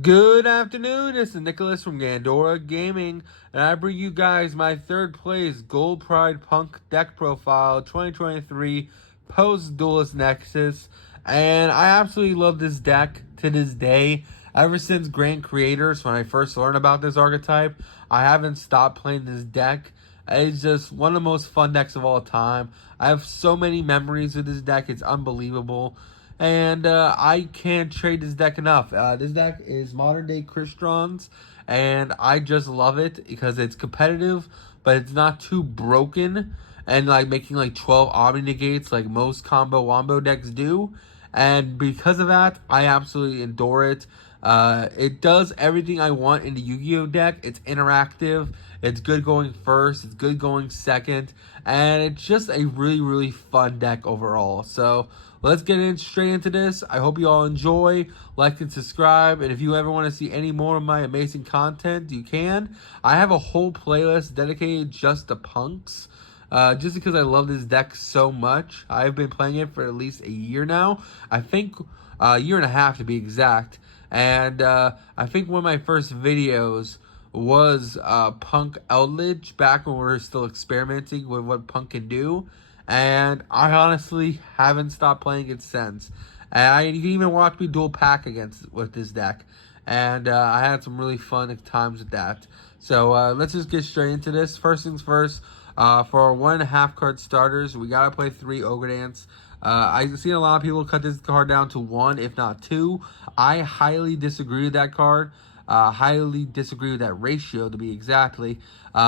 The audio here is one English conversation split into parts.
Good afternoon, this is Nicholas from Gandora Gaming, and I bring you guys my third place Gold Pride Punk deck profile 2023 post Duelist Nexus, and I absolutely love this deck to this day. Ever since Grand Creators, when I first learned about this archetype, I haven't stopped playing this deck. It's just one of the most fun decks of all time. I have so many memories with this deck, it's unbelievable. And I can't trade this deck enough. This deck is modern day Crystron's, and I just love it because it's competitive, but it's not too broken and like making like 12 Omni Negates like most combo wombo decks do. And because of that, I absolutely adore it. It does everything I want in the Yu-Gi-Oh deck. It's interactive. It's good going first. It's good going second. And it's just a really, really fun deck overall. So let's get straight into this. I hope you all enjoy. Like and subscribe. And if you ever want to see any more of my amazing content, you can. I have a whole playlist dedicated just to punks. Just because I love this deck so much. I've been playing it for at least a year now. I think a year and a half to be exact. And I think one of my first videos was Punk Eldritch back when we were still experimenting with what Punk can do. And I honestly haven't stopped playing it since. And you can even watch me dual pack with this deck. And I had some really fun times with that. So let's just get straight into this. First things first, for our 1.5 card starters, we gotta play 3 Ogre Dance. I've seen a lot of people cut this card down to 1, if not 2. I highly disagree with that card. Highly disagree with that ratio, to be exactly.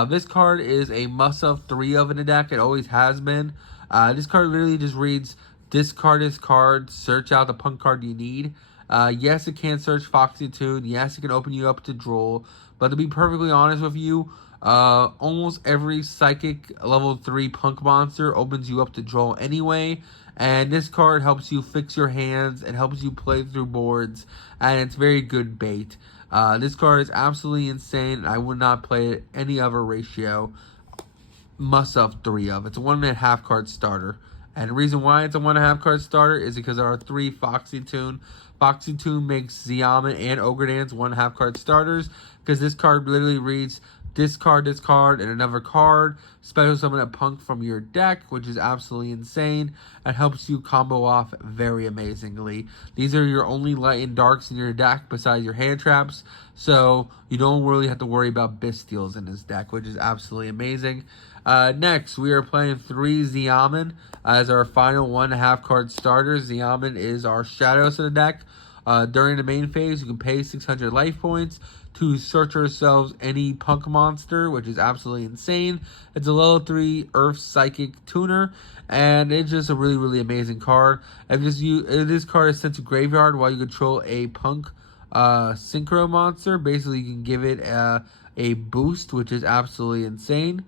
This card is a must-have 3 of in the deck. It always has been. This card literally just reads, discard this card, search out the punk card you need. Yes, it can search Foxy Tune. Yes, it can open you up to Droll. But to be perfectly honest with you, almost every Psychic level 3 punk monster opens you up to Droll anyway. And this card helps you fix your hands and helps you play through boards. And it's very good bait. This card is absolutely insane. And I would not play it any other ratio. Must have 3 of. It's a 1.5 card starter. And the reason why it's a 1.5 card starter is because there are 3 Foxy Tune. Foxy Tune makes Xiamen and Ogre Dance 1.5 card starters. Because this card literally reads, discard this card and another card. Special summon a punk from your deck, which is absolutely insane. And helps you combo off very amazingly. These are your only light and darks in your deck besides your hand traps. So you don't really have to worry about Bisteals in this deck, which is absolutely amazing. Next, we are playing 3 Xiamen as our final 1.5 card starter. Xiamen is our Shadows of the deck. During the main phase, you can pay 600 life points to search ourselves any punk monster, which is absolutely insane. It's a level 3 Earth Psychic Tuner, and it's just a really, really amazing card. If this card is sent to graveyard while you control a punk synchro monster, basically you can give it a boost, which is absolutely insane.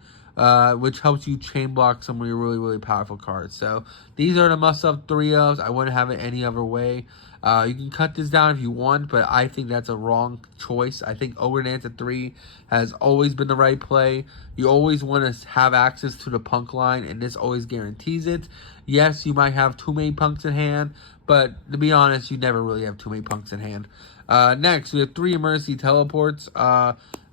Which helps you chain block some of your really, really powerful cards. So these are the must-have 3-ofs. I wouldn't have it any other way. You can cut this down if you want, but I think that's a wrong choice. I think Ogre Dance at 3 has always been the right play. You always want to have access to the punk line, and this always guarantees it. Yes, you might have too many punks in hand, but to be honest, you never really have too many punks in hand. Next, we have 3 Emergency Teleports.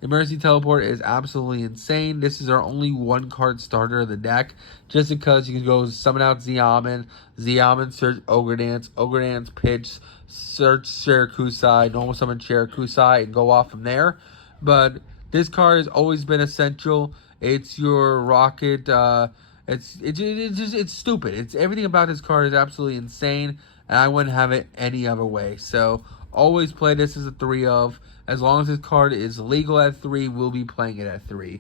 Emergency Teleport is absolutely insane. This is our only 1 card starter of the deck. Just because you can go summon out Xiamen, search Ogre Dance, pitch, search Shirakusai, normal summon Shirakusai, and go off from there. But this card has always been essential. It's your rocket. It's stupid. It's everything about this card is absolutely insane, and I wouldn't have it any other way. So always play this as a 3-of. As long as this card is legal at 3, we'll be playing it at 3.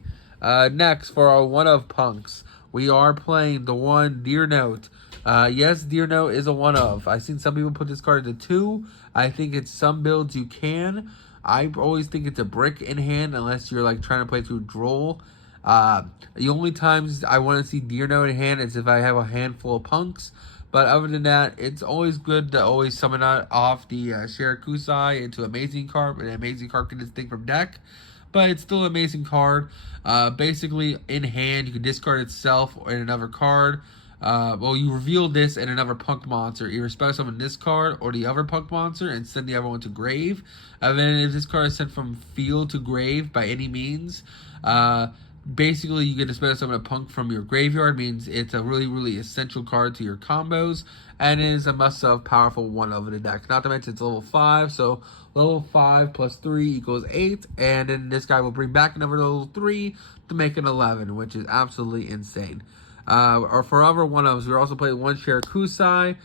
Next, for our 1-of punks, we are playing the 1 Deer Note. Yes, Deer Note is a 1-of. I've seen some people put this card to 2. I think it's some builds you can. I always think it's a brick in hand unless you're like trying to play through Droll. The only times I want to see Deer Note in hand is if I have a handful of punks. But other than that, it's always good to always summon off the Shirakusai into Amazing Card. And Amazing Card can distinct from deck. But it's still an amazing card. Basically, in hand, you can discard itself or another card. well, you reveal this and another punk monster, either special summon this card or the other punk monster and send the other one to grave. And then if this card is sent from field to grave by any means, basically you get to special summon a punk from your graveyard. Means it's a really, really essential card to your combos, and is a must-have powerful one of the deck. Not to mention it's level 5, so level 5 plus 3 equals 8, and then this guy will bring back another level 3 to make an 11, which is absolutely insane. Our forever one-ofs, we're also playing one Share Kusai.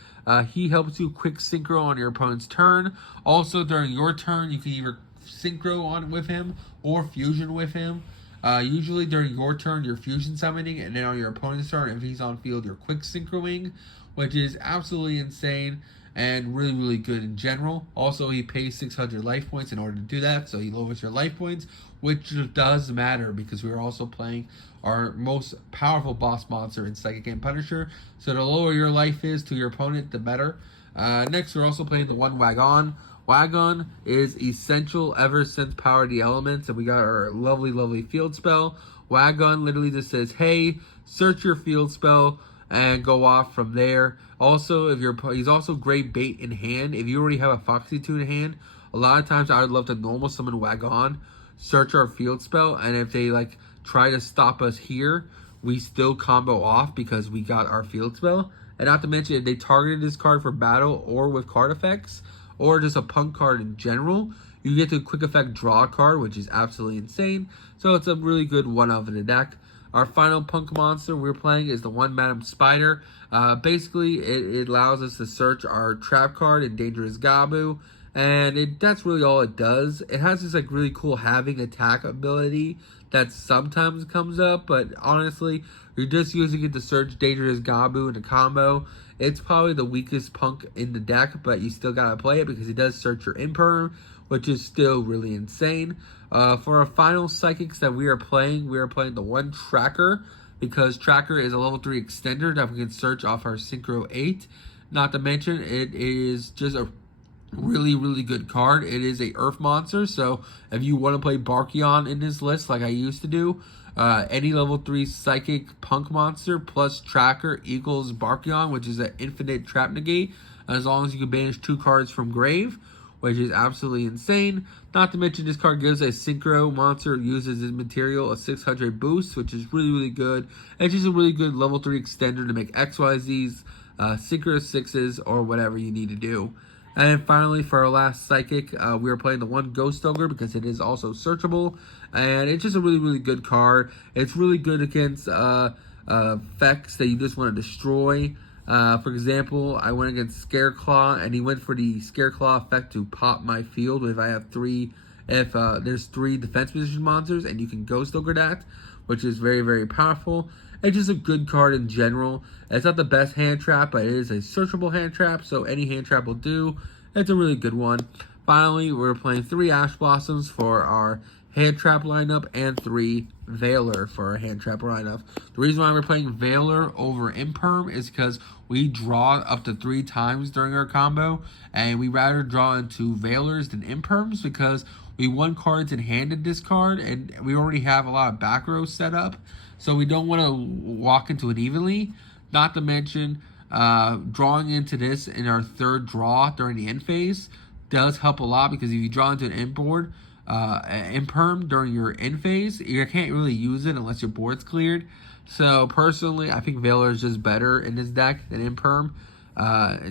He helps you quick synchro on your opponent's turn. Also, during your turn, you can either synchro on with him or fusion with him. Usually during your turn, you're fusion summoning, and then on your opponent's turn, if he's on field, you're quick synchroing, which is absolutely insane and really, really good in general. Also, he pays 600 life points in order to do that, so he lowers your life points, which does matter because we're also playing our most powerful boss monster in Psychic and Punisher. So the lower your life is to your opponent, the better. Next, we're also playing the one Wagon. Wagon is essential ever since Power the Elements, and we got our lovely, lovely field spell. Wagon literally just says, hey, search your field spell and go off from there. Also, he's also great bait in hand. If you already have a Foxy 2 in hand, a lot of times I would love to normal summon Wagon, search our field spell, and if they like try to stop us here, we still combo off because we got our field spell. And not to mention, if they targeted this card for battle or with card effects, or just a punk card in general, you get to quick effect draw a card, which is absolutely insane. So it's a really good one-of in the deck. Our final punk monster we're playing is the one Madam Spider. Basically, it allows us to search our trap card in Dangerous Gabu, and that's really all it does. It has this like really cool having attack ability that sometimes comes up, but honestly, you're just using it to search Dangerous Gabu in a combo. It's probably the weakest punk in the deck, but you still gotta play it because it does search your Imperm, which is still really insane. For our final psychics that we are playing the one Tracker, because Tracker is a level 3 extender that we can search off our Synchro 8. Not to mention, it is just a really, really good card. It is a Earth monster, so if you want to play Barkion in this list like I used to do, any level 3 psychic punk monster plus Tracker equals Barkion, which is an infinite trap negate, as long as you can banish 2 cards from grave, which is absolutely insane. Not to mention, this card gives a Synchro monster, uses its material, a 600 boost, which is really, really good. It's just a really good level 3 extender to make XYZs, Synchro 6s, or whatever you need to do. And then finally, for our last psychic, we are playing the one Ghost Ogre because it is also searchable. And it's just a really, really good card. It's really good against effects that you just want to destroy. For example, I went against Scareclaw, and he went for the Scareclaw effect to pop my field if I have there's 3 defense position monsters, and you can Ghost Ogre that, which is very, very powerful. It's just a good card in general. It's not the best hand trap, but it is a searchable hand trap, so any hand trap will do. It's a really good one. Finally, we're playing 3 Ash Blossoms for our hand trap lineup and 3 Veiler for our hand trap lineup. The reason why we're playing Veiler over Imperm is because we draw up to 3 times during our combo, and we rather draw into Veilers than Imperms because we won cards in hand in this card, and we already have a lot of back rows set up. So we don't want to walk into it evenly. Not to mention, drawing into this in our 3rd draw during the end phase does help a lot because if you draw into an end board, Imperm during your end phase, you can't really use it unless your board's cleared. So personally, I think Veiler is just better in this deck than Imperm.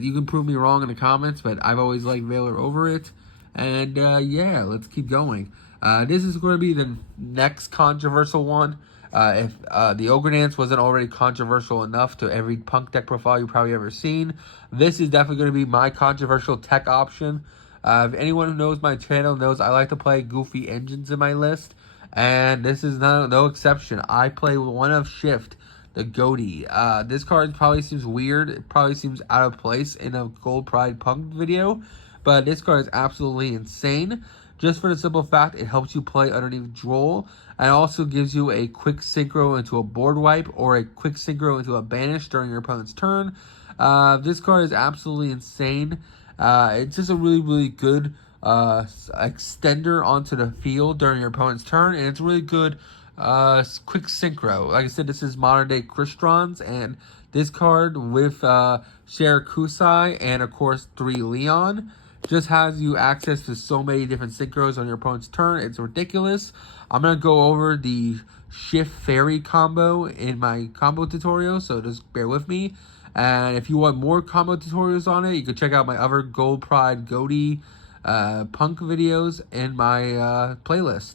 You can prove me wrong in the comments, but I've always liked Veiler over it. And yeah, let's keep going. This is going to be the next controversial one. If the Ogre Dance wasn't already controversial enough to every punk deck profile you've probably ever seen, this is definitely going to be my controversial tech option. If anyone who knows my channel knows I like to play goofy engines in my list, and this is no exception. I play one of Shift, the Goatee. This card probably seems weird. It probably seems out of place in a Gold Pride punk video, but this card is absolutely insane. Just for the simple fact, it helps you play underneath Droll, and also gives you a quick synchro into a board wipe or a quick synchro into a banish during your opponent's turn. This card is absolutely insane. It's just a really, really good extender onto the field during your opponent's turn, and it's really good quick synchro. Like I said, this is modern day Crystons, and this card with Share Kusai and of course 3 Leon just has you access to so many different synchros on your opponent's turn. It's ridiculous. I'm gonna go over the Shift Fairy combo in my combo tutorial, so just bear with me. And if you want more combo tutorials on it, you can check out my other Gold Pride Goatee Punk videos in my playlist.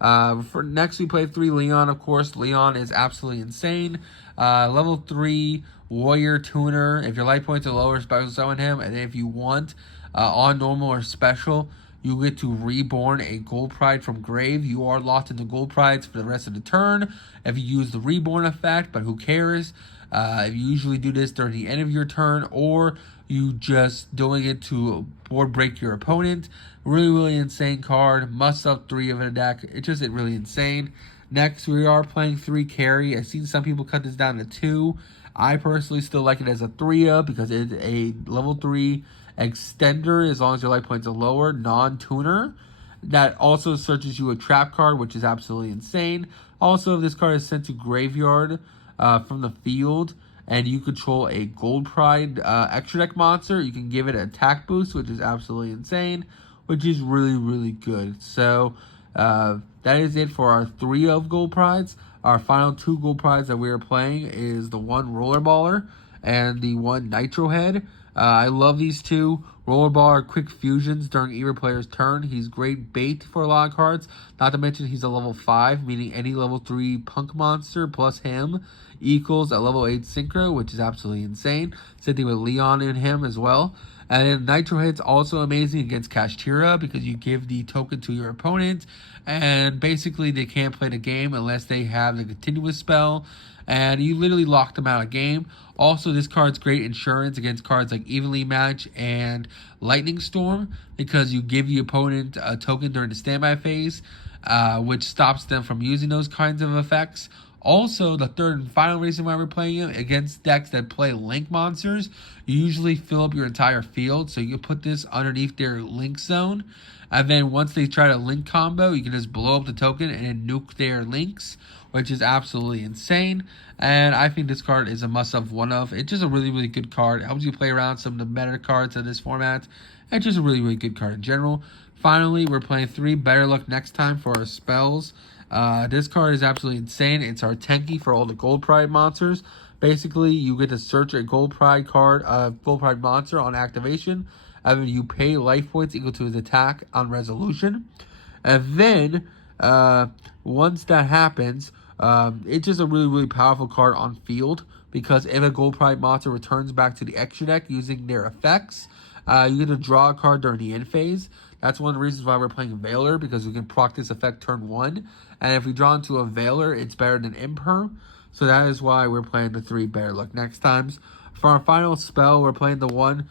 For next, we play 3 Leon, of course. Leon is absolutely insane. Level 3 Warrior Tuner. If your life points are lower, special summon him. And if you want, on normal or special, you get to reborn a Gold Pride from grave. You are locked into Gold Prides for the rest of the turn if you use the reborn effect, but who cares? You usually do this during the end of your turn, or you just doing it to board break your opponent. Really, really insane card. Must up 3 of the deck. It's just really insane. Next, we are playing 3 carry. I've seen some people cut this down to 2. I personally still like it as a 3-up because it's a level 3 extender as long as your life points are lower, non-tuner. That also searches you a trap card, which is absolutely insane. Also, this card is sent to graveyard from the field, and you control a Gold Pride extra deck monster, you can give it an attack boost, which is absolutely insane, which is really, really good. So that is it for our 3 of Gold Prides. Our final 2 Gold Prides that we are playing is the 1 Rollerballer and the 1 Nitro Head. I love these 2. Rollerball are quick fusions during either player's turn. He's great bait for a lot of cards. Not to mention he's a level 5, meaning any level 3 punk monster plus him equals a level 8 synchro, which is absolutely insane. Same thing with Leon and him as well. And then Nitro Head's also amazing against Kashtira because you give the token to your opponent, and basically they can't play the game unless they have the continuous spell, and you literally lock them out of game. Also, this card's great insurance against cards like Evenly Match and Lightning Storm because you give the opponent a token during the standby phase, which stops them from using those kinds of effects. Also, the third and final reason why we're playing it, against decks that play Link monsters, you usually fill up your entire field, so you can put this underneath their Link zone, and then once they try to Link combo, you can just blow up the token and then nuke their Links, which is absolutely insane. And I think this card is a must-have one-of. It's just a really, really good card. It helps you play around some of the better cards of this format. It's just a really, really good card in general. Finally, we're playing 3 Better Luck Next Time for our spells. This card is absolutely insane. It's our Tenki for all the Gold Pride monsters. Basically, you get to search a Gold Pride card, Gold Pride monster on activation, and then you pay life points equal to his attack on resolution. And then, once that happens, it's just a really, really powerful card on field because if a Gold Pride monster returns back to the extra deck using their effects, you get to draw a card during the end phase. That's one of the reasons why we're playing Veiler, because we can proc this effect turn 1. And if we draw into a Veiler, it's better than Imperm. So that is why we're playing the 3 Better Luck Next Times. For our final spell, we're playing the 1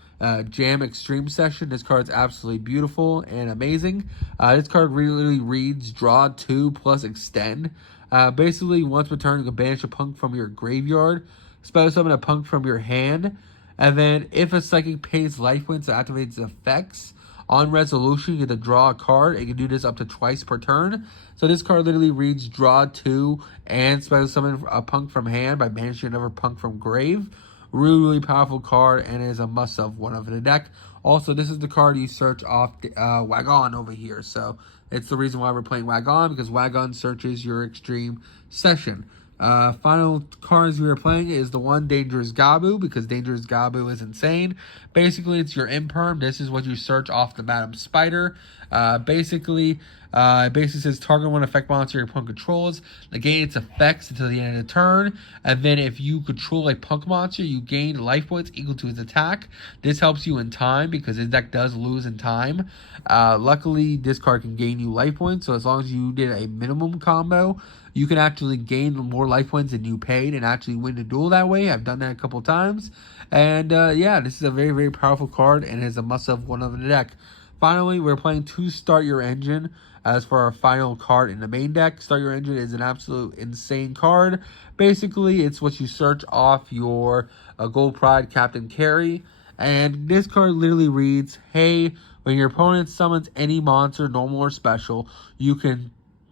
Jam Extreme Session. This card's absolutely beautiful and amazing. This card really reads Draw 2 plus Extend. Basically, once per turn, you can banish a punk from your graveyard, spell summon a punk from your hand, and then if a psychic pays life points to activate its effects, on resolution, you get to draw a card. You can do this up to twice per turn. So this card literally reads Draw 2 and special summon a punk from hand by banishing another punk from grave. Really, really powerful card, and it is a must-have one of the deck. Also, this is the card you search off the, Wagon over here. So it's the reason why we're playing Wagon, because Wagon searches your extreme session. Final cards we are playing is the 1 Dangerous Gabu, because Dangerous Gabu is insane. Basically, it's your Imperm. This is what you search off the Madam Spider. Basically, it says target 1 effect monster your opponent controls. Negate its effects until the end of the turn. And then if you control a punk monster, you gain life points equal to its attack. This helps you in time because his deck does lose in time. Luckily, this card can gain you life points. So as long as you did a minimum combo, you can actually gain more life points than you paid and actually win the duel that way. I've done that a couple times. And yeah, this is a very, very powerful card and is a must-have one of the deck. Finally, we're playing 2 Start Your Engine as for our final card in the main deck. Start Your Engine is an absolute insane card. Basically, it's what you search off your Gold Pride Captain Carry. And this card literally reads, hey, when your opponent summons any monster, normal or special, you can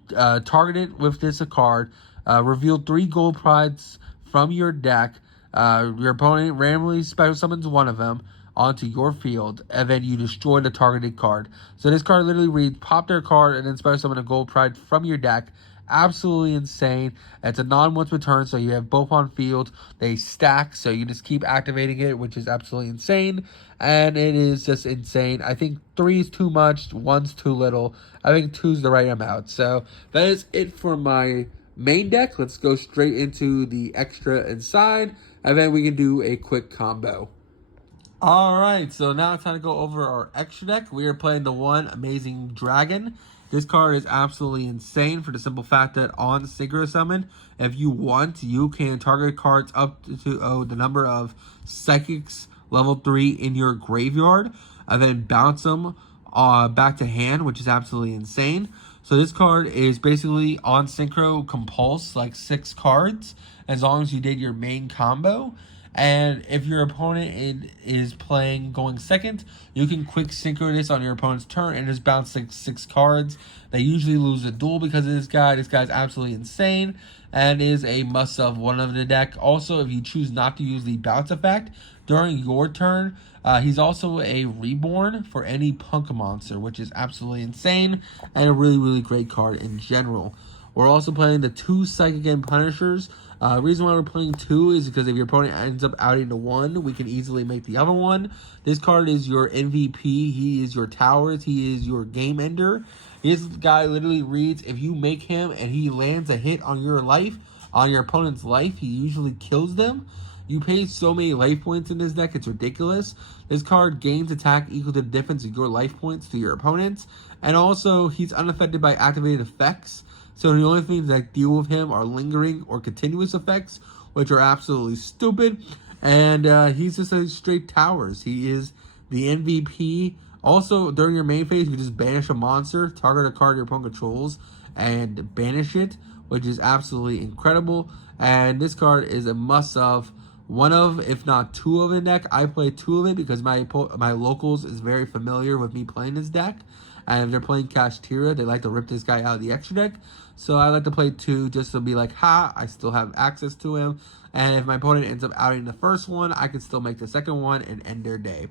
target it with this card. Reveal 3 gold prides from your deck. Your opponent randomly special summons one of them onto your field, and then you destroy the targeted card. So this card literally reads: pop their card and then special summon a gold pride from your deck. Absolutely insane. It's a non-once return, so you have both on field. They stack, so you just keep activating it, which is absolutely insane. And it is just insane. I think 3 is too much, 1's too little. I think 2's the right amount. So that is it for my main deck. Let's go straight into the extra inside, and then we can do a quick combo. Alright, so now it's time to go over our extra deck. We are playing the one Amazing Dragon. This card is absolutely insane for the simple fact that on Synchro Summon, if you want, you can target cards up to the number of Psychics level 3 in your graveyard, and then bounce them back to hand, which is absolutely insane. So this card is basically on Synchro Compulse, like 6 cards, as long as you did your main combo. And if your opponent is playing going second, you can quick synchro this on your opponent's turn and just bounce 6 cards. They usually lose a duel because of this guy. This guy's absolutely insane and is a must-have one of the deck. Also, if you choose not to use the bounce effect during your turn, he's also a reborn for any P.U.N.K monster, which is absolutely insane and a really, really great card in general. We're also playing the 2 Psychic and Punishers. The reason why we're playing 2 is because if your opponent ends up outing to 1, we can easily make the other one. This card is your MVP. He is your towers. He is your game ender. This guy literally reads: if you make him and he lands a hit on your life, on your opponent's life, he usually kills them. You pay so many life points in this deck, it's ridiculous. This card gains attack equal to the difference of your life points to your opponent's. And also, he's unaffected by activated effects. So the only things that deal with him are lingering or continuous effects, which are absolutely stupid. And he's just a straight towers. He is the MVP. Also, during your main phase, you just banish a monster, target a card your opponent controls, and banish it, which is absolutely incredible. And this card is a must-have. One of, if not 2 of the deck. I play 2 of it because my locals is very familiar with me playing this deck. And if they're playing Kashtira, they like to rip this guy out of the extra deck. So I like to play 2 just to be like, ha, I still have access to him. And if my opponent ends up outing the first one, I can still make the second one and end their day.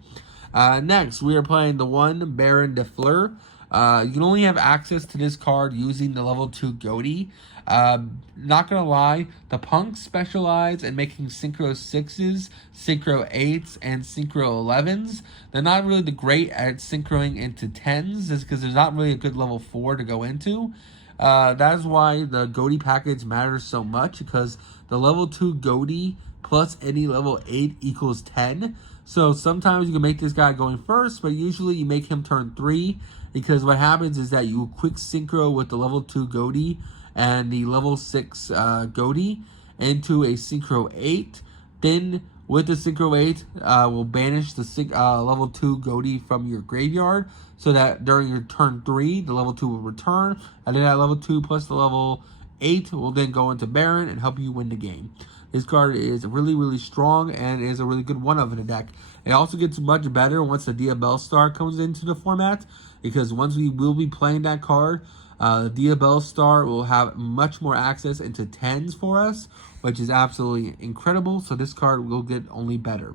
Next, we are playing the 1 Baron de Fleur. You can only have access to this card using the level 2 Goatee. Not gonna lie, the Punks specialize in making Synchro 6s, Synchro 8s, and Synchro 11s. They're not really the great at synchroing into 10s, just because there's not really a good level 4 to go into. That is why the Goatee package matters so much, because the level 2 Goatee plus any level 8 equals 10. So sometimes you can make this guy going first, but usually you make him turn 3, because what happens is that you quick synchro with the level 2 Goatee and the level 6 Goatee into a Synchro 8. Then with the Synchro 8, we'll banish the level 2 Goatee from your graveyard, so that during your turn 3, the level 2 will return, and then that level 2 plus the level 8 will then go into Baron and help you win the game. This card is really, really strong and is a really good one-of in the deck. It also gets much better once the Diabell Star comes into the format, because once we will be playing that card, Diabell Star will have much more access into 10s for us, which is absolutely incredible. So this card will get only better.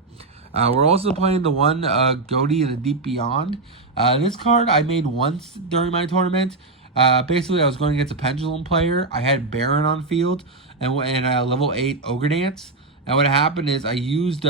We're also playing the 1 Goatee, the Deep Beyond. This card I made once during my tournament. Basically, I was going against a Pendulum player. I had Baron on field and a level 8 Ogre Dance. And what happened is I used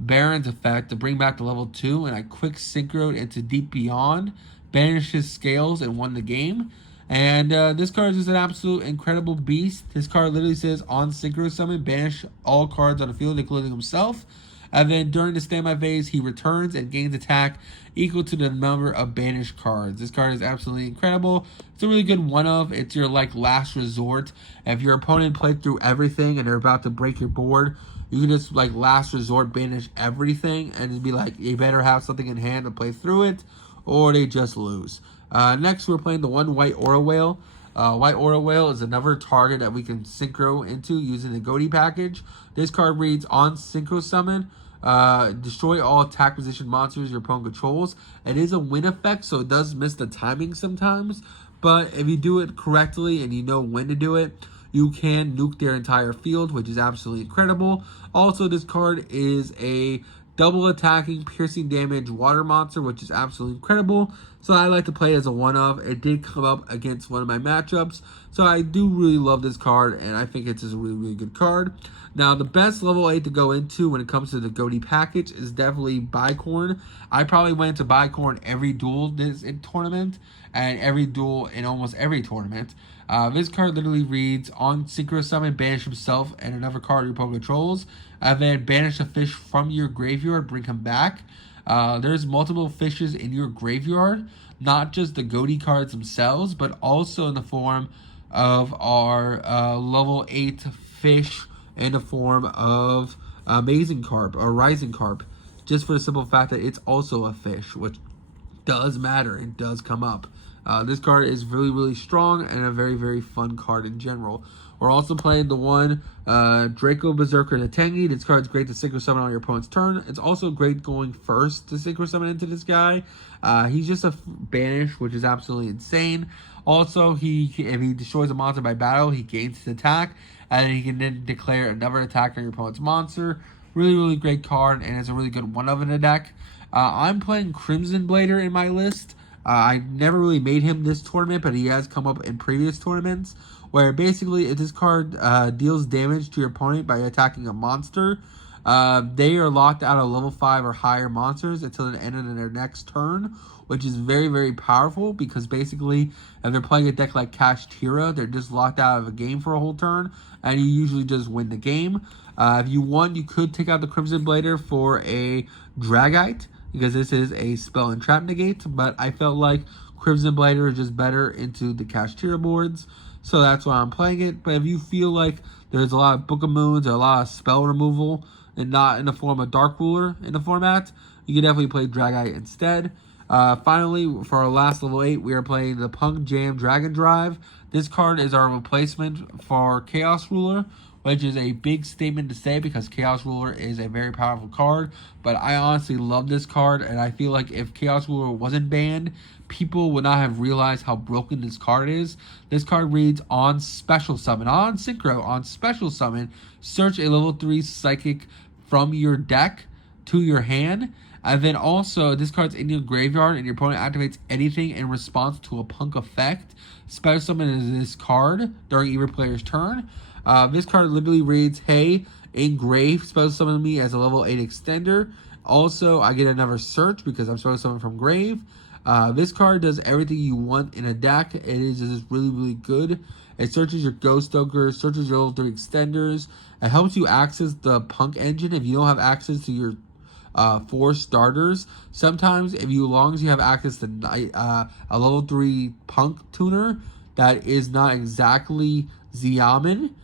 Baron's effect to bring back the level 2, and I quick synchroed into Deep Beyond, banished his scales, and won the game. And this card is an absolute incredible beast. This card literally says on Synchro Summon, banish all cards on the field, including himself. And then during the standby phase, he returns and gains attack equal to the number of banished cards. This card is absolutely incredible. It's a really good one-of. It's your last resort. If your opponent played through everything and they're about to break your board, you can just last resort banish everything and just be like, you better have something in hand to play through it, or they just lose. Next, we're playing the 1 White Aura Whale. White Aura Whale is another target that we can synchro into using the Goatee package. This card reads on Synchro Summon. Destroy all attack position monsters your opponent controls. It is a win effect, so it does miss the timing sometimes. But if you do it correctly and you know when to do it, you can nuke their entire field, which is absolutely incredible. Also, this card is a double attacking, piercing damage water monster, which is absolutely incredible. So I like to play as a one-of. It did come up against one of my matchups. So I do really love this card, and I think it's just a really, really good card. Now, the best level 8 to go into when it comes to the Goaty package is definitely Bicorn. I probably went into Bicorn every duel this tournament, and every duel in almost every tournament. This card literally reads, on Synchro Summon, banish himself and another card your opponent controls, and then banish a fish from your graveyard, bring him back. There's multiple fishes in your graveyard, not just the Goaty cards themselves, but also in the form of our level 8 fish in the form of Amazing Carp or Rising Carp, just for the simple fact that it's also a fish, which does matter and does come up. This card is really, really strong and a very, very fun card in general. We're also playing the one Draco Berserker Natengi. This card's great to Synchro Summon on your opponent's turn. It's also great going first to Synchro Summon into this guy. He's just a banish, which is absolutely insane. Also, if he destroys a monster by battle, he gains his attack, and then he can then declare another attack on your opponent's monster. Really, really great card, and it's a really good one-of in the deck. I'm playing Crimson Blader in my list. I never really made him this tournament, but he has come up in previous tournaments, where basically if this card deals damage to your opponent by attacking a monster, they are locked out of level 5 or higher monsters until the end of their next turn, which is very, very powerful, because basically if they're playing a deck like Kashtira, they're just locked out of a game for a whole turn, and you usually just win the game. If you want, you could take out the Crimson Blader for a Dragite, because this is a spell and trap negate, but I felt like Crimson Blader is just better into the Kashtira boards, so that's why I'm playing it. But if you feel like there's a lot of Book of Moons or a lot of spell removal, and not in the form of Dark Ruler in the format, you can definitely play Dragite instead. Finally, for our last level 8, we are playing the P.U.N.K Jam Dragon Drive. This card is our replacement for Chaos Ruler, which is a big statement to say because Chaos Ruler is a very powerful card. But I honestly love this card, and I feel like if Chaos Ruler wasn't banned, people would not have realized how broken this card is. This card reads, on Special Summon, on Synchro, on Special Summon, search a level 3 Psychic from your deck to your hand. And then also, this card's in your graveyard and your opponent activates anything in response to a P.U.N.K effect. Special Summon is this card during either player's turn. This card literally reads, hey, engrave, Special Summon me as a level 8 extender. Also, I get another search because I'm Special Summon from grave. This card does everything you want in a deck. It is just really, really good. It searches your Ghost Stoker, searches your level 3 extenders. It helps you access the P.U.N.K engine if you don't have access to your 4 starters. Sometimes, as long as you have access to a level 3 P.U.N.K tuner that is not exactly Xiamen,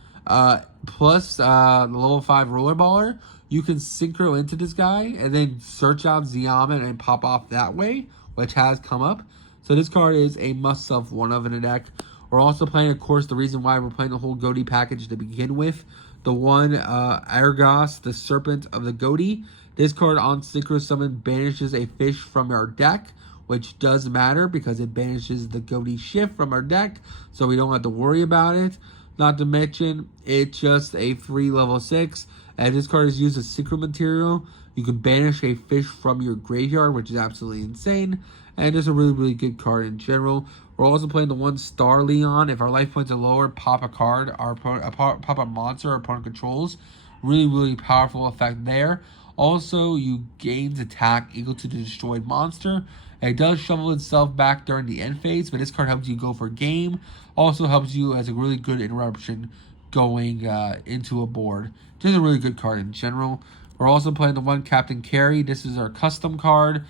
plus the level 5 Roller Baller, you can synchro into this guy and then search out Xiamen and pop off that way, which has come up. So this card is a must-have one-of in the deck. We're also playing, of course, the reason why we're playing the whole Goaty package to begin with. The one, Argos, the Serpent of the Goaty. This card on Synchro Summon banishes a fish from our deck, which does matter because it banishes the Goaty shift from our deck, so we don't have to worry about it. Not to mention, it's just a free level 6. And this card is used as Synchro material. You can banish a fish from your graveyard, which is absolutely insane. And it's a really, really good card in general. We're also playing the one Star Leon. If our life points are lower, pop a card, pop a monster our opponent controls. Really, really powerful effect there. Also, you gain attack equal to the destroyed monster. It does shovel itself back during the end phase, but this card helps you go for game. Also helps you as a really good interruption going into a board. Just a really good card in general. We're also playing the one Captain Carry. This is our custom card.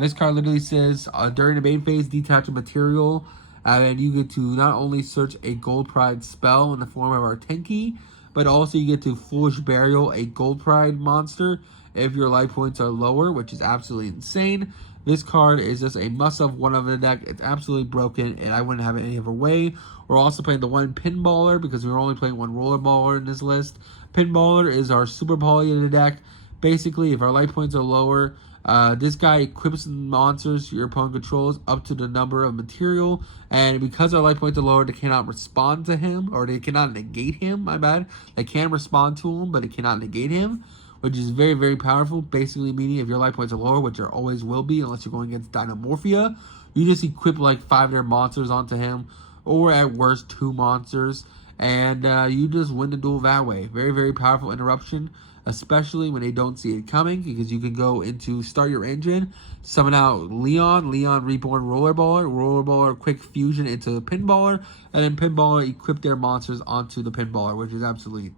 This card literally says, during the main phase, detach a material. And you get to not only search a Gold Pride spell in the form of our Tenki, but also you get to Foolish Burial, a Gold Pride monster, if your life points are lower, which is absolutely insane. This card is just a must-have one-of the deck. It's absolutely broken, and I wouldn't have it any other way. We're also playing the one Pinballer, because we're only playing one Roller Baller in this list. Pinballer is our Super Poly in the deck. Basically, if our life points are lower, this guy equips monsters your opponent controls up to the number of material, and because our life points are lower, they cannot respond to him, or they cannot negate him, my bad. They can respond to him, but it cannot negate him, which is very, very powerful. Basically meaning if your life points are lower, which there always will be unless you're going against Dynamorphia, you just equip like 5 of their monsters onto him, or at worst 2 monsters, and you just win the duel that way. Very, very powerful interruption, especially when they don't see it coming, because you can go into start your engine, summon out Leon Reborn Rollerballer Quick Fusion into Pinballer, and then Pinballer equip their monsters onto the Pinballer, which is absolutely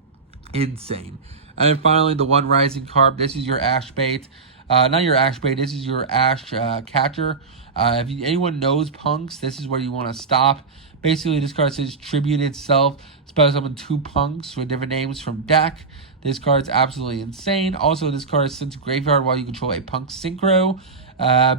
insane. And then finally, the One Rising card. This is your Ash Bait. Not your Ash Bait, this is your Ash Catcher. If anyone knows Punks, this is where you want to stop. Basically, this card says Tribute itself. Special summon 2 Punks with different names from deck. This card is absolutely insane. Also, this card is sent to graveyard while you control a Punk Synchro.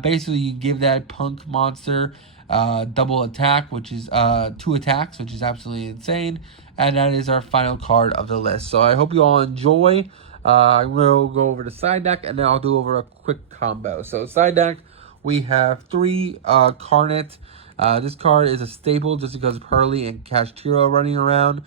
Basically, you give that Punk monster double attack, which is 2 attacks, which is absolutely insane. And that is our final card of the list. So I hope you all enjoy. I'm going to go over the side deck, and then I'll do over a quick combo. So side deck, we have 3 Carnet. This card is a staple just because Pearly and Kashtira are running around.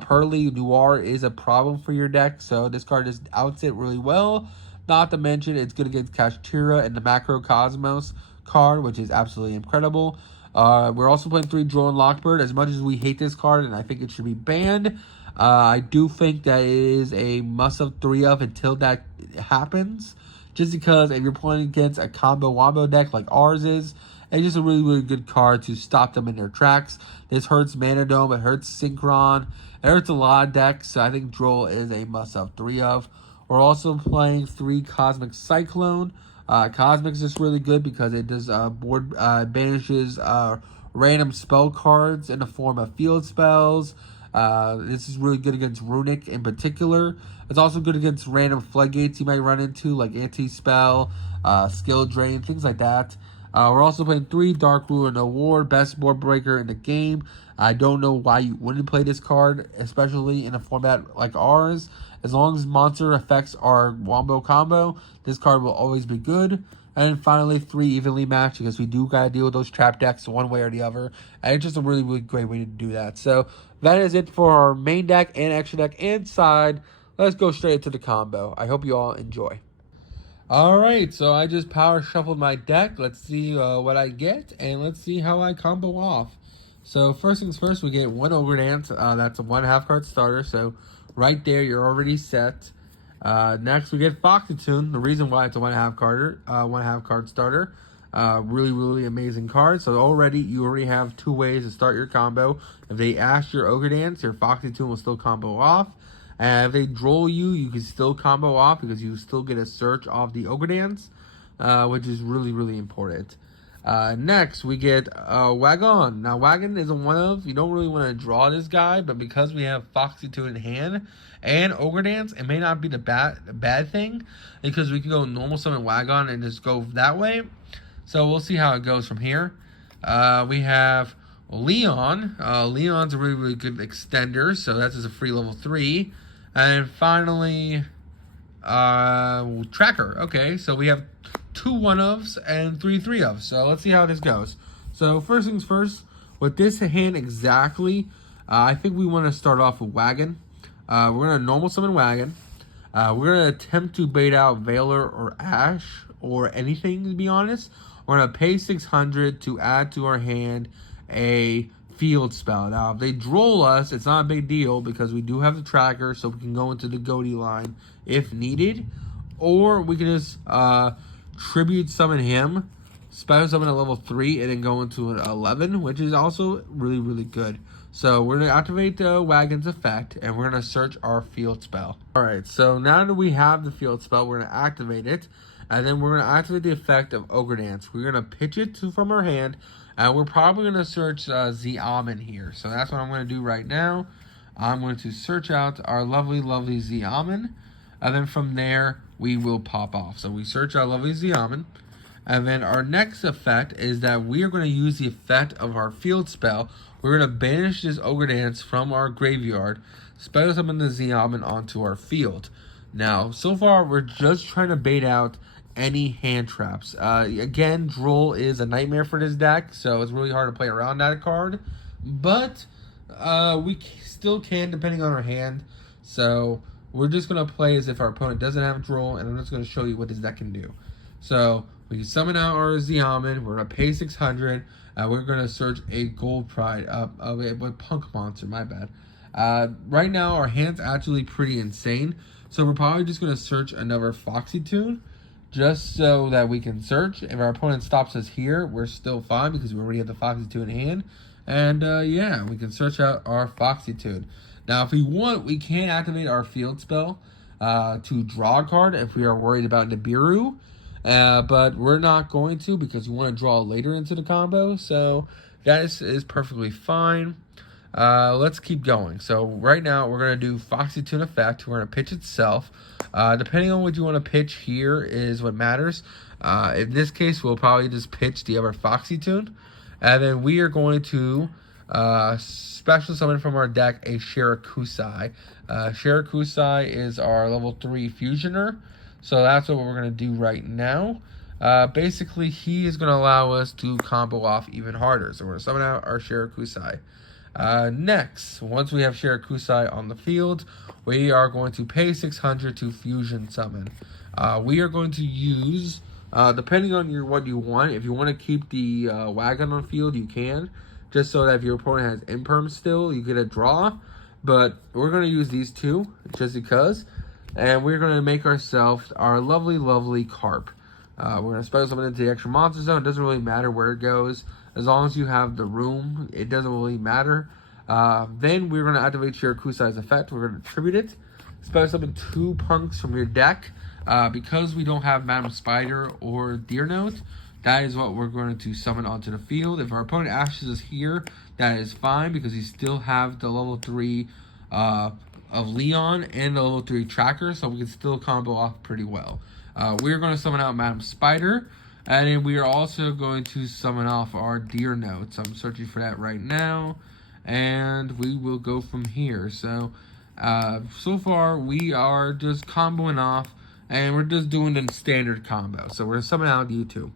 Pearly Noir is a problem for your deck, so this card just outs it really well. Not to mention, it's good against Kashtira and the Macro Cosmos card, which is absolutely incredible. We're also playing 3 Drone Lockbird. As much as we hate this card and I think it should be banned, I do think that it is a must-have 3 of until that happens. Just because if you're playing against a combo wombo deck like ours is, it's just a really, really good card to stop them in their tracks. This hurts Mana Dome, it hurts Synchron, it hurts a lot of decks, so I think Droll is a must-have 3 of. We're also playing 3 Cosmic Cyclone. Cosmic is just really good because it does banishes random spell cards in the form of field spells. This is really good against Runic in particular. It's also good against random floodgates you might run into, like Anti-Spell, Skill Drain, things like that. We're also playing 3 Dark Ruler No War, best board breaker in the game. I don't know why you wouldn't play this card, especially in a format like ours. As long as monster effects are wombo combo, this card will always be good. And finally, 3 Evenly Matched, because we do gotta deal with those trap decks one way or the other. And it's just a really, really great way to do that. So that is it for our main deck and extra deck and side. Let's go straight into the combo. I hope you all enjoy. Alright, so I just power shuffled my deck. Let's see what I get, and let's see how I combo off. So first things first, we get 1 Ogre Dance. That's a 1/2 card starter, so right there you're already set. Next we get Foxy-Tune. The reason why it's a 1/2 card starter. Really, really amazing card. So you already have 2 ways to start your combo. If they ash your Ogre Dance, your Foxy-Tune will still combo off. And if they droll you, you can still combo off because you still get a search off the Ogre Dance, which is really, really important. Next, we get Wagon. Now, Wagon is a 1/of. You don't really want to draw this guy, but because we have Foxy-Tune in hand and Ogre Dance, it may not be the bad thing because we can go normal summon Wagon and just go that way. So we'll see how it goes from here. We have Leon. Leon's a really, really good extender, so that's just a free level 3. And finally, Tracker. Okay, so we have 2 1/ofs and 3 3/ofs. So let's see how this goes. So first things first, with this hand exactly, I think we want to start off with Wagon. We're going to normal summon Wagon. We're going to attempt to bait out Veiler or Ash or anything, to be honest. We're going to pay 600 to add to our hand a field spell. Now, if they droll us, it's not a big deal because we do have the tracker, so we can go into the Goatee line if needed. Or we can just tribute summon him, special summon at level 3, and then go into an 11, which is also really, really good. So we're going to activate the Wagon's effect, and we're going to search our field spell. Alright, so now that we have the field spell, we're going to activate it, and then we're going to activate the effect of Ogre Dance. We're going to pitch it from our hand, and we're probably going to search Ziamen here. So that's what I'm going to do right now. I'm going to search out our lovely, lovely Ziamen. And then from there, we will pop off. So we search our lovely Ziamen. And then our next effect is that we are going to use the effect of our field spell. We're going to banish this Ogre Dance from our graveyard, special summon the Ziamen onto our field. Now, so far, we're just trying to bait out any hand traps. Again, Droll is a nightmare for this deck, so it's really hard to play around that card. But we still can, depending on our hand. So we're just going to play as if our opponent doesn't have Droll, and I'm just going to show you what this deck can do. So we can summon out our Xiamen. We're going to pay 600. We're going to search a Gold Pride. With Punk Monster, my bad. Right now, our hand's actually pretty insane. So we're probably just going to search another Foxy Tune just so that we can search. If our opponent stops us here, we're still fine because we already have the Foxy Tune in hand. And yeah, we can search out our Foxy Tune. Now, if we want, we can activate our field spell to draw a card if we are worried about Nibiru. But we're not going to because we want to draw later into the combo. So that is perfectly fine. Let's keep going. So right now we're going to do Foxy Tune effect. We're going to pitch itself. Depending on what you want to pitch here is what matters. In this case, we'll probably just pitch the other Foxy Tune. And then we are going to special summon from our deck a Shirakusai. Shirakusai is our level 3 fusioner. So that's what we're going to do right now. Basically, he is going to allow us to combo off even harder. So we're going to summon out our Shirakusai. Next, once we have Shirakusai on the field, we are going to pay 600 to fusion summon. We are going to use, depending on what you want, if you want to keep the wagon on field, you can. Just so that if your opponent has imperm still, you get a draw. But we're going to use these two, just because. And we're going to make ourselves our lovely, lovely Carp. We're going to special summon into the extra monster zone. It doesn't really matter where it goes. As long as you have the room, it doesn't really matter. Then we're going to activate Shirakusai's effect. We're going to tribute it. Special summon 2 punks from your deck. Because we don't have Madam Spider or Deer Note, that is what we're going to summon onto the field. If our opponent ashes us here, that is fine because we still have the level 3 of Leon and the level 3 tracker, so we can still combo off pretty well. We're going to summon out Madam Spider, and then we are also going to summon off our Deer Notes. I'm searching for that right now, and we will go from here. So, so far we are just comboing off, and we're just doing the standard combo. So we're going to summon out you two.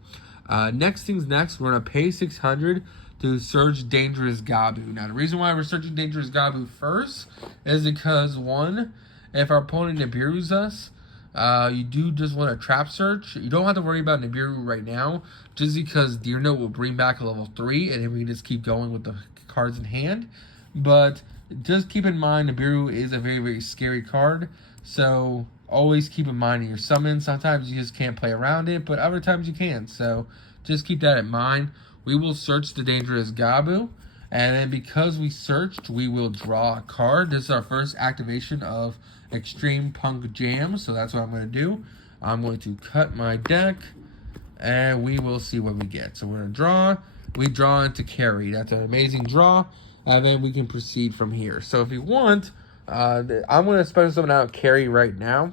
Next things next, we're going to pay 600 to search Dangerous Gabu. Now, the reason why we're searching Dangerous Gabu first is because, one, if our opponent Nibiru's us, you do just want to trap search. You don't have to worry about Nibiru right now, just because Deer Note will bring back a level 3, and then we can just keep going with the cards in hand. But just keep in mind, Nibiru is a very, very scary card, so always keep in mind in your summons. Sometimes you just can't play around it, but other times you can. So just keep that in mind. We will search the Dangerous Gabu, and then because we searched, we will draw a card. This is our first activation of Extreme Punk Jam, so that's what I'm going to do. I'm going to cut my deck, and we will see what we get. So we're going to draw. We draw into Carry. That's an amazing draw, and then we can proceed from here. So if you want, I'm going to special summon out Carry right now,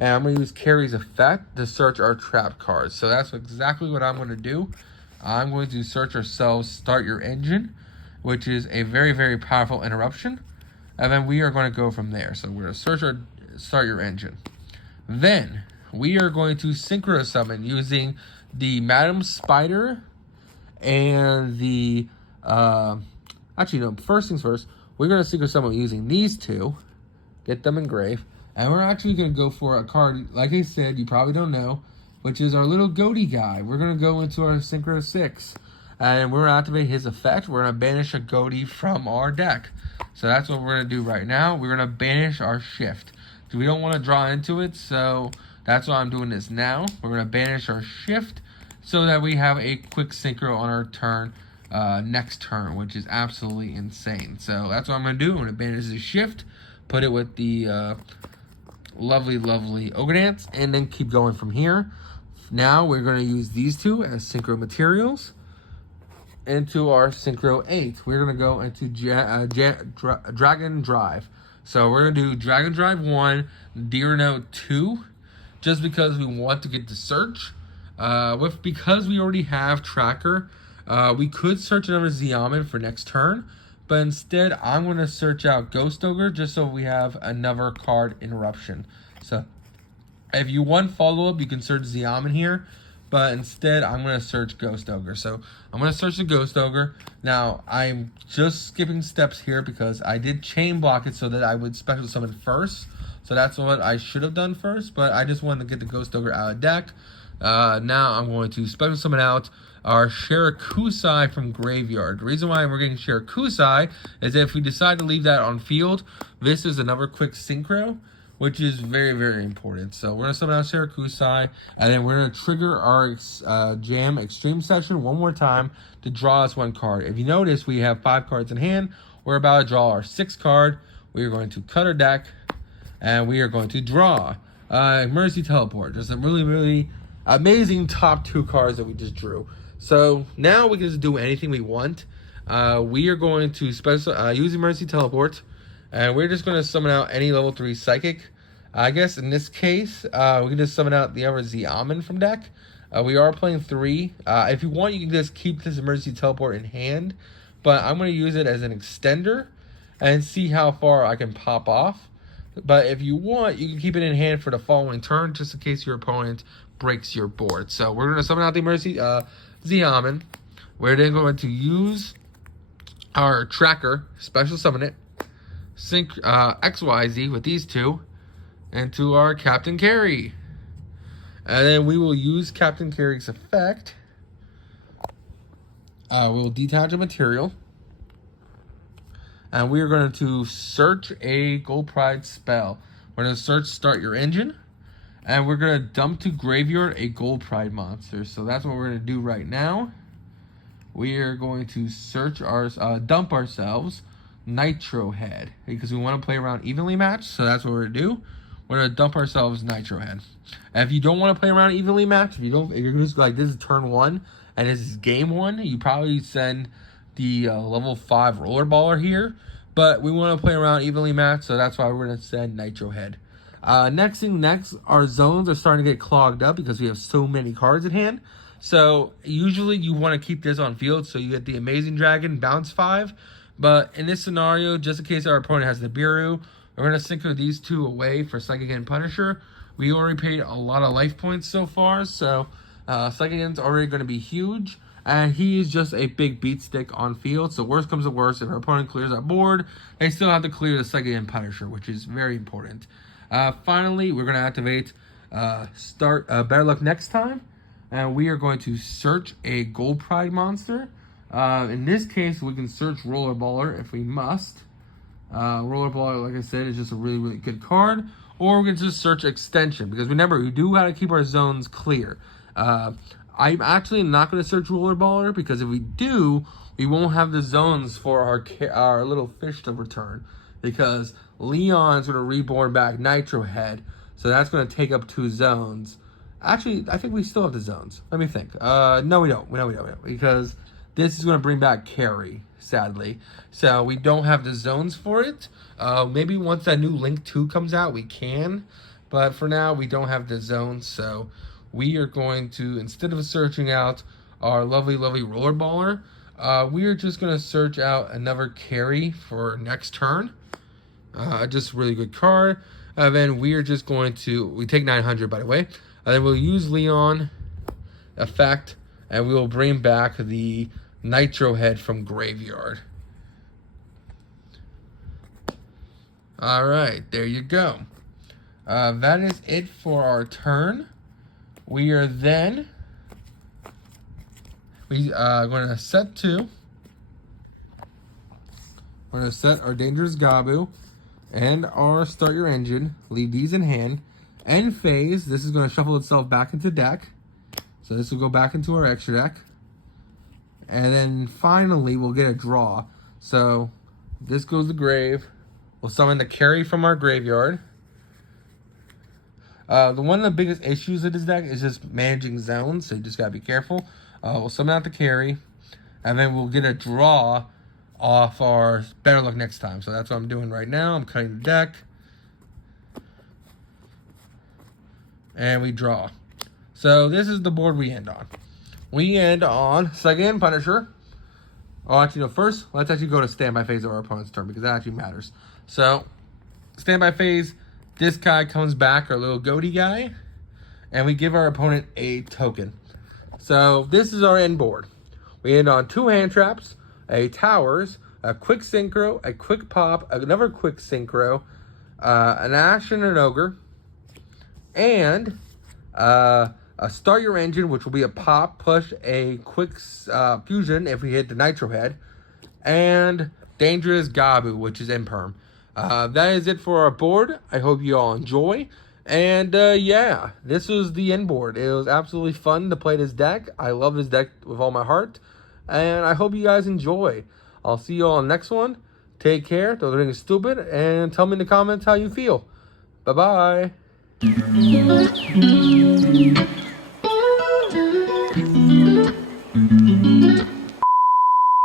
and I'm going to use Carry's effect to search our trap cards. So that's exactly what I'm going to do. I'm going to search ourselves Start Your Engine, which is a very, very powerful interruption. And then we are going to go from there. So we're going to search our Start Your Engine. Then we are going to Synchro Summon using the Madam Spider and the... actually, no, first things first. We're going to Synchro Summon using these two. Get them engraved. And we're actually going to go for a card, like I said, you probably don't know, which is our little goatee guy. We're going to go into our Synchro 6. And we're going to activate his effect. We're going to banish a goatee from our deck. So that's what we're going to do right now. We're going to banish our shift. So we don't want to draw into it, so that's why I'm doing this now. We're going to banish our shift so that we have a quick synchro on our turn, next turn, which is absolutely insane. So that's what I'm going to do. I'm going to banish the shift, put it with the lovely, lovely Ogre Dance, and then keep going from here. Now we're going to use these two as synchro materials into our Synchro 8. We're going to go into Dragon Drive. So we're going to do Dragon Drive 1, Deer Note 2, just because we want to get the search. Because we already have Tracker, we could search another Xiamen for next turn, but instead I'm going to search out Ghost Ogre just so we have another card interruption. So if you want follow-up, you can search Xiamen here. But instead, I'm going to search Ghost Ogre. So I'm going to search the Ghost Ogre. Now, I'm just skipping steps here because I did chain block it so that I would special summon first. So that's what I should have done first. But I just wanted to get the Ghost Ogre out of deck. Now I'm going to special summon out our Shirakusai from Graveyard. The reason why we're getting Shirakusai is if we decide to leave that on field, this is another quick synchro, which is very, very important. So we're going to summon out Shirakusai, and then we're going to trigger our Jam Extreme session one more time to draw us one card. If you notice, we have 5 cards in hand. We're about to draw our 6th card. We are going to cut our deck, and we are going to draw Mercy Teleport. Just some really, really amazing top 2 cards that we just drew. So now we can just do anything we want. We are going to use Mercy Teleport, and we're just going to summon out any level 3 Psychic. I guess in this case, we can just summon out the other Xiamen from deck. We are playing 3. If you want, you can just keep this Mercy Teleport in hand, but I'm going to use it as an extender and see how far I can pop off. But if you want, you can keep it in hand for the following turn, just in case your opponent breaks your board. So we're going to summon out the Mercy Xiamen. We're then going to use our tracker, special summon it, sync XYZ with these 2 into our Captain Carry. And then we will use Captain Carry's effect. We'll detach a material. And we are going to search a Gold Pride spell. We're going to search Start Your Engine. And we're going to dump to Graveyard a Gold Pride monster. So that's what we're going to do right now. We are going to search our, dump ourselves Nitro Head. Because we want to play around evenly matched. So that's what we're going to do. We're going to dump ourselves Nitro Head. And if you don't want to play around evenly matched, if you're just like, this is turn 1 and this is game 1, you probably send the level 5 Rollerballer here. But we want to play around evenly matched, so that's why we're going to send Nitro Head. Next, our zones are starting to get clogged up because we have so many cards in hand. So usually you want to keep this on field so you get the Amazing Dragon bounce 5. But in this scenario, just in case our opponent has the Biru, we're going to synchro these 2 away for Psychic and Punisher. We already paid a lot of life points so far, so Psychic End's already going to be huge. And he is just a big beat stick on field. So worst comes to worst, if our opponent clears our board, they still have to clear the Psychic and Punisher, which is very important. Finally, we're going to activate Better Luck Next Time. And we are going to search a Gold Pride monster. In this case, we can search Rollerballer if we must. Rollerballer, like I said, is just a really, really good card. Or we can just search Extension. Because remember, we do got to keep our zones clear. I'm actually not going to search Rollerballer because if we do, we won't have the zones for our little fish to return. Because Leon's going to reborn back Nitro Head. So that's going to take up 2 zones. Actually, I think we still have the zones. Let me think. No, we don't. We don't. Because this is going to bring back Carry, sadly. So we don't have the zones for it. Maybe once that new Link 2 comes out, we can. But for now, we don't have the zones. So we are going to, instead of searching out our lovely, lovely Rollerballer, we are just going to search out another Carry for next turn. Just a really good card. Then we are just going to, we take 900 by the way. Then we'll use Leon effect, and we will bring back the Nitro Head from Graveyard. Alright, there you go. That is it for our turn. We are then going to set 2. We're going to set our Dangerous Gabu and our Start Your Engine. Leave these in hand. End phase, this is going to shuffle itself back into deck. So this will go back into our extra deck. And then finally, we'll get a draw. So this goes to grave. We'll summon the Carry from our graveyard. One of the biggest issues of this deck is just managing zones, so you just gotta be careful. We'll summon out the Carry, and then we'll get a draw off our Better Luck Next Time. So that's what I'm doing right now. I'm cutting the deck. And we draw. So this is the board we end on. We end on Psychic and Punisher. Oh, actually, no, first, let's actually go to standby phase of our opponent's turn because that actually matters. So, standby phase, This guy comes back, our little goatee guy, and we give our opponent a token. So this is our end board. We end on 2 hand traps, a towers, a quick synchro, a quick pop, another quick synchro, an ash and an ogre, and a start your engine, which will be a pop plus a quick fusion if we hit the nitro head, and dangerous Gabu, which is imperm. That is it for our board. I hope you all enjoy. And yeah, this was the end board. It was absolutely fun to play this deck. I love this deck with all my heart. And I hope you guys enjoy. I'll see you all on the next one. Take care. Don't think it's stupid. And tell me in the comments how you feel. Bye-bye.